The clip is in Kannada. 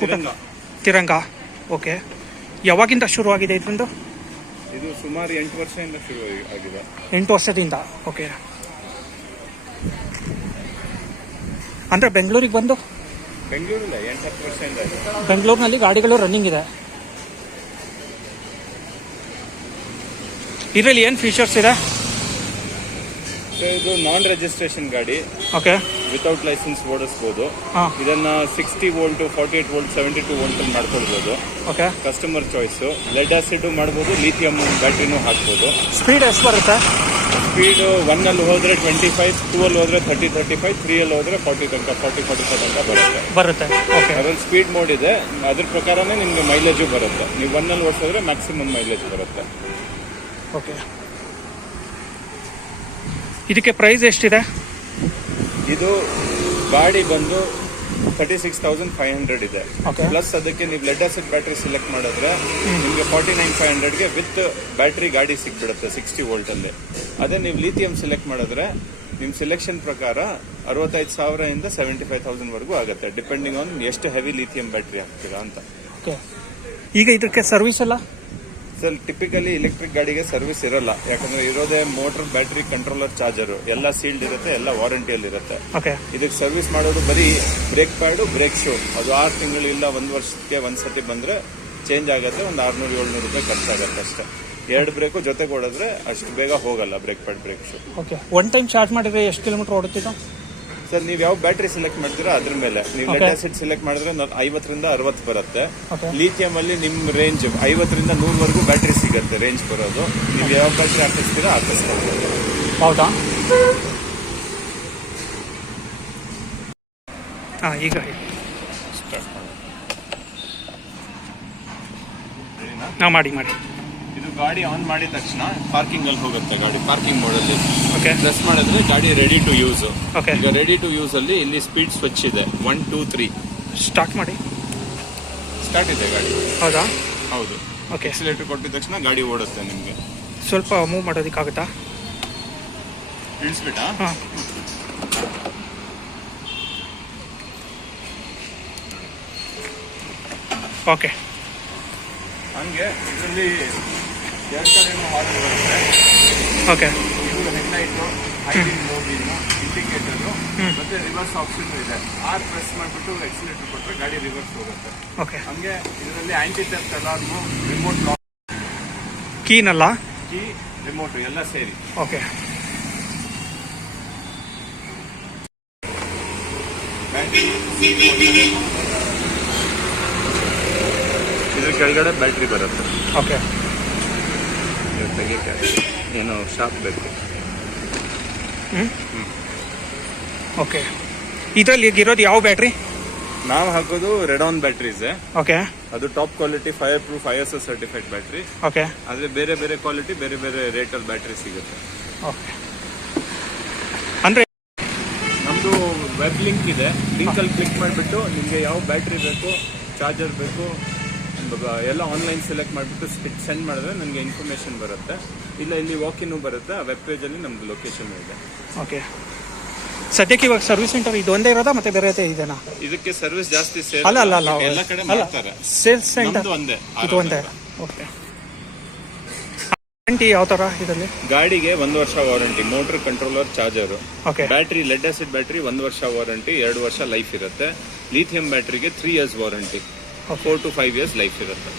ಸ್ಕೂಟರ್ ತಿರಂಗ. ಓಕೆ, ಯಾವಾಗಿಂದ ಶುರುವಾಗಿದೆ ಇದೊಂದು? ಇದು ಸುಮಾರು 8 ವರ್ಷದಿಂದ ಶುರು ಆಗಿದೆ. 8 ವರ್ಷದಿಂದ. ಓಕೆ, ಅಂದರೆ ಬೆಂಗಳೂರಿಗೆ ಬಂದು ಬೆಂಗಳೂರಿಲ್ಲ 8-10 ವರ್ಷದಿಂದ ಬೆಂಗಳೂರಿನಲ್ಲಿ ಗಾಡಿಗಳು ರನ್ನಿಂಗ್ ಇದೆ. ಇದರಲ್ಲಿ ಏನು ಫೀಚರ್ಸ್ ಇದೆ? ಇದು ನಾನ್ ರಿಜಿಸ್ಟ್ರೇಷನ್ ಗಾಡಿ. ಓಕೆ, ವಿತೌಟ್ ಲೈಸೆನ್ಸ್ ಓಡಿಸ್ಬೋದು. ಇದನ್ನ 60 ವೋಲ್ಟ್, 48 ವೋಲ್ಟ್, 72 ವೋಲ್ಟ್ ಅಲ್ಲಿ ಮಾಡ್ಕೊಳ್ಬೋದು. Okay, customer choice. Lead acid ಮಾಡ್ಬೋದು, ಲಿಥಿಯಂ ಬ್ಯಾಟ್ರಿನೂ ಹಾಕ್ಬೋದು. ಸ್ಪೀಡ್ ಎಷ್ಟು ಬರುತ್ತೆ? ಸ್ಪೀಡ್ 1 ಅಲ್ಲಿ ಹೋದ್ರೆ 25, 2 ಅಲ್ಲಿ ಹೋದ್ರೆ 30-35, 3 ಅಲ್ಲಿ ಹೋದ್ರೆ 40-45 ತನಕ ಬರುತ್ತೆ. ಓಕೆ, ಅದ್ರಲ್ಲಿ ಸ್ಪೀಡ್ ಮೋಡ್ ಇದೆ, ಅದ್ರ ಪ್ರಕಾರನೇ ನಿಮ್ಗೆ ಮೈಲೇಜು ಬರುತ್ತೆ. ನೀವು 1 ಅಲ್ಲಿ ಓಡಿಸಿದ್ರೆ ಮ್ಯಾಕ್ಸಿಮಮ್ ಮೈಲೇಜ್ ಬರುತ್ತೆ. ಓಕೆ, ಇದಕ್ಕೆ ಪ್ರೈಸ್ ಎಷ್ಟಿದೆ? ಇದು ಗಾಡಿ ಬಂದು 36,500 ಇದೆ. ಪ್ಲಸ್ ಅದಕ್ಕೆ ನೀವು ಲೆಡ್ ಆಸಿಡ್ ಬ್ಯಾಟ್ರಿ ಸೆಲೆಕ್ಟ್ ಮಾಡಿದ್ರೆ ನಿಮಗೆ 49,500ಗೆ ವಿತ್ ಬ್ಯಾಟ್ರಿ ಗಾಡಿ ಸಿಕ್ಬಿಡುತ್ತೆ 60 ವೋಲ್ಟ್ ಅಲ್ಲಿ. ಅದೇ ನೀವು ಲಿಥಿಯಂ ಸೆಲೆಕ್ಟ್ ಮಾಡಿದ್ರೆ ನಿಮ್ ಸೆಲೆಕ್ಷನ್ ಪ್ರಕಾರ 65,000 ಇಂದ 75,000 ವರೆಗೂ ಆಗುತ್ತೆ, ಡಿಪೆಂಡಿಂಗ್ ಆನ್ ಎಷ್ಟು ಹೆವಿ ಲಿಥಿಯಂ ಬ್ಯಾಟ್ರಿ ಹಾಕ್ತೀರಾ ಅಂತ. ಈಗ ಇದಕ್ಕೆ ಸರ್ವಿಸ್ ಎಲ್ಲ ಸರ್ ಟಿಪಿಕಲಿ ಎಲೆಕ್ಟ್ರಿಕ್ ಗಾಡಿಗೆ ಸರ್ವಿಸ್ ಇರಲ್ಲ, ಯಾಕಂದ್ರೆ ಇರೋದೇ ಮೋಟರ್, ಬ್ಯಾಟ್ರಿ, ಕಂಟ್ರೋಲರ್, ಚಾರ್ಜರ್ ಎಲ್ಲ ಸೀಲ್ಡ್ ಇರುತ್ತೆ, ಎಲ್ಲ ವಾರಂಟಿಯಲ್ಲಿ ಇರುತ್ತೆ. ಇದಕ್ಕೆ ಸರ್ವಿಸ್ ಮಾಡೋದು ಬರೀ ಬ್ರೇಕ್ ಪ್ಯಾಡು, ಬ್ರೇಕ್ ಶೂ, ಅದು 6 ತಿಂಗಳು ಇಲ್ಲ 1 ವರ್ಷಕ್ಕೆ ಒಂದ್ಸತಿ ಬಂದ್ರೆ ಚೇಂಜ್ ಆಗುತ್ತೆ. ಒಂದು 600-700 ರೂಪಾಯಿ ಖರ್ಚಾಗತ್ತೆ ಅಷ್ಟೇ. 2 ಬ್ರೇಕು ಜೊತೆಗೆ ಓಡಿದ್ರೆ ಅಷ್ಟು ಬೇಗ ಹೋಗಲ್ಲ brake pad, brake shoe. One time charge ಮಾಡಿದ್ರೆ ಎಷ್ಟು ಕಿಲೋಮೀಟರ್ ಓಡುತ್ತಿದ್ದು? ಸರ್ ನೀವು ಯಾವ ಬ್ಯಾಟ್ರಿ ಸೆಲೆಕ್ಟ್ ಮಾಡ್ತೀರಾ ಅದ್ರ ಮೇಲೆ. ನೀವು ಲೆಡ್ ಆಸಿಡ್ ಸೆಲೆಕ್ಟ್ ಮಾಡಿದ್ರೆ 50ರಿಂದ 60 ಬರುತ್ತೆ. ಲಿಥಿಯಂ ಅಲ್ಲಿ ನಿಮ್ ರೇಂಜ್ 50ರಿಂದ 100 ವರೆಗೂ ಬ್ಯಾಟ್ರಿ ಸಿಗುತ್ತೆ ರೇಂಜ್ ಬರೋದು. ನೀವು ಯಾವ ಬ್ಯಾಟ್ರಿ ಹಾಕಿಸ್ತೀರಾ ಹಾಕಿಸ್ಕೊಳ್ಬೋದು. ಹೌದಾ? ಈಗ ಮಾಡಿ ಇದು ಗಾಡಿ ಆನ್ ಮಾಡಿದ ತಕ್ಷಣ ಪಾರ್ಕಿಂಗ್ ಅಲ್ಲಿ ಹೋಗುತ್ತೆ. ಗಾಡಿ ಪಾರ್ಕಿಂಗ್ ಮೋಡ್ ಅಲ್ಲಿ ಪ್ರೆಸ್ ಮಾಡಿದ್ರೆ ಗಾಡಿ ರೆಡಿ ಟು ಯೂಸ್. ಈಗ ರೆಡಿ ಟು ಯೂಸ್ ಅಲ್ಲಿ ಇಲ್ಲಿ ಸ್ಪೀಡ್ ಸ್ವಿಚ್ ಇದೆ. 1 2 3 ಸ್ಟಾರ್ಟ್ ಮಾಡಿ. ಸ್ಟಾರ್ಟ್ ಇದೆ ಗಾಡಿ. ಹೌದಾ? ಹೌದು. ಎಕ್ಸಿಲೇಟರ್ ಕೊಟ್ಟಿದ ತಕ್ಷಣ ಗಾಡಿ ಓಡುತ್ತೆ. ನಿಮ್ಗೆ ಸ್ವಲ್ಪ ಮೂವ್ ಮಾಡೋದಕ್ಕಾಗುತ್ತಾ? ಇಳಿಸ್ಬಿಟ್ಟಾ? ಓಕೆ, ಹಂಗೆ ಇದರಲ್ಲಿ 2 ಕಡೆನೂ ಹಾರ್ನ್ ಬರುತ್ತೆ. ಓಕೆ, ಇದು headlight, high beam, low beam, indicator ಮತ್ತೆ ರಿವರ್ಸ್ ಆಪ್ಷನ್ ಇದೆ. ಆರ್ ಪ್ರೆಸ್ ಮಾಡಿಬಿಟ್ಟು ಎಕ್ಸಿಲೇಟರ್ ಕೊಟ್ಟರೆ ಗಾಡಿ ರಿವರ್ಸ್ ಹೋಗುತ್ತೆ. ಓಕೆ, ಹಂಗೆ ಇದರಲ್ಲಿ anti theft alarm, remote lock, ಕೀನಲ್ಲ, ಕೀ, ರಿಮೋಟ್ ಎಲ್ಲ ಸೇರಿ. ಓಕೆ, ಇದ್ರ ಕೆಳಗಡೆ ಬ್ಯಾಟ್ರಿ ಬರುತ್ತೆ. ಓಕೆ, ತೆಗಿಯಕ್ಕೆ ಏನೋ ಶಾಪ್ ಬೇಕು. ಓಕೆ, ಇದರಲ್ಲಿ ಇರೋದು ಯಾವ ಬ್ಯಾಟ್ರಿ? ನಾವು ಹಾಕೋದು ರೆಡಾನ್ ಬ್ಯಾಟ್ರೀಸ್. ಓಕೆ, ಅದು top quality fire proof ISO certified battery. Okay, ಆದ್ರೆ ಬೇರೆ ಬೇರೆ ಕ್ವಾಲಿಟಿ, ಬೇರೆ ಬೇರೆ ರೇಟಲ್ಲಿ ಬ್ಯಾಟ್ರಿ ಸಿಗುತ್ತೆ. ಓಕೆ, ಅಂದ್ರೆ ನಮ್ದು ವೆಬ್ ಲಿಂಕ್ ಇದೆ. ಲಿಂಕ್ ಅಲ್ಲಿ ಕ್ಲಿಕ್ ಮಾಡಿಬಿಟ್ಟು ನಿಮಗೆ ಯಾವ ಬ್ಯಾಟ್ರಿ ಬೇಕು, ಚಾರ್ಜರ್ ಬೇಕು ಎಲ್ಲ ಆನ್ಲೈನ್ ಸೆಲೆಕ್ಟ್ ಮಾಡಿಬಿಟ್ಟು ಸೆಂಡ್ ಮಾಡಿದ್ರೆ ನನಗೆ ಇನ್ಫಾರ್ಮೇಶನ್ ಬರುತ್ತೆ. ಇಲ್ಲ ಇಲ್ಲಿ ವಾಕಿನೂ ಬರುತ್ತೆ. ಆ ವೆಬ್ ಪೇಜಲ್ಲಿ ನಮ್ದು ಲೊಕೇಶನ್ ಇದೆ. ಓಕೆ, ಸದ್ಯಕ್ಕೆ ಇವಾಗ ಸರ್ವಿಸ್ ಸೆಂಟರ್ ಇದು ಒಂದೇ ಇರೋದಾ ಮತ್ತೆ ಬೇರೆ ಇದೆನಾ? ಇದಕ್ಕೆ ಸರ್ವಿಸ್ ಜಾಸ್ತಿ ಅಲ್ಲ ಎಲ್ಲ ಕಡೆ ಮಾಡ್ತಾರೆ. ಸೇಲ್ಸ್ ಸೆಂಟರ್ ಒಂದೇ, ಇದು ಒಂದೇ. ಓಕೆ, ವಾರಂಟಿ ಯಾವ ತರ ಇದರಲ್ಲಿ? ಗಾಡಿಗೆ 1 ವರ್ಷ warranty, motor, controller, charger. Okay, battery lead acid battery 1 ವರ್ಷ ವಾರಂಟಿ, 2 ವರ್ಷ ಲೈಫ್ ಇರುತ್ತೆ. ಲಿಥಿಯಂ ಬ್ಯಾಟ್ರಿಗೆ 3 years warranty, 4 to 5 years life ಇರುತ್ತೆ.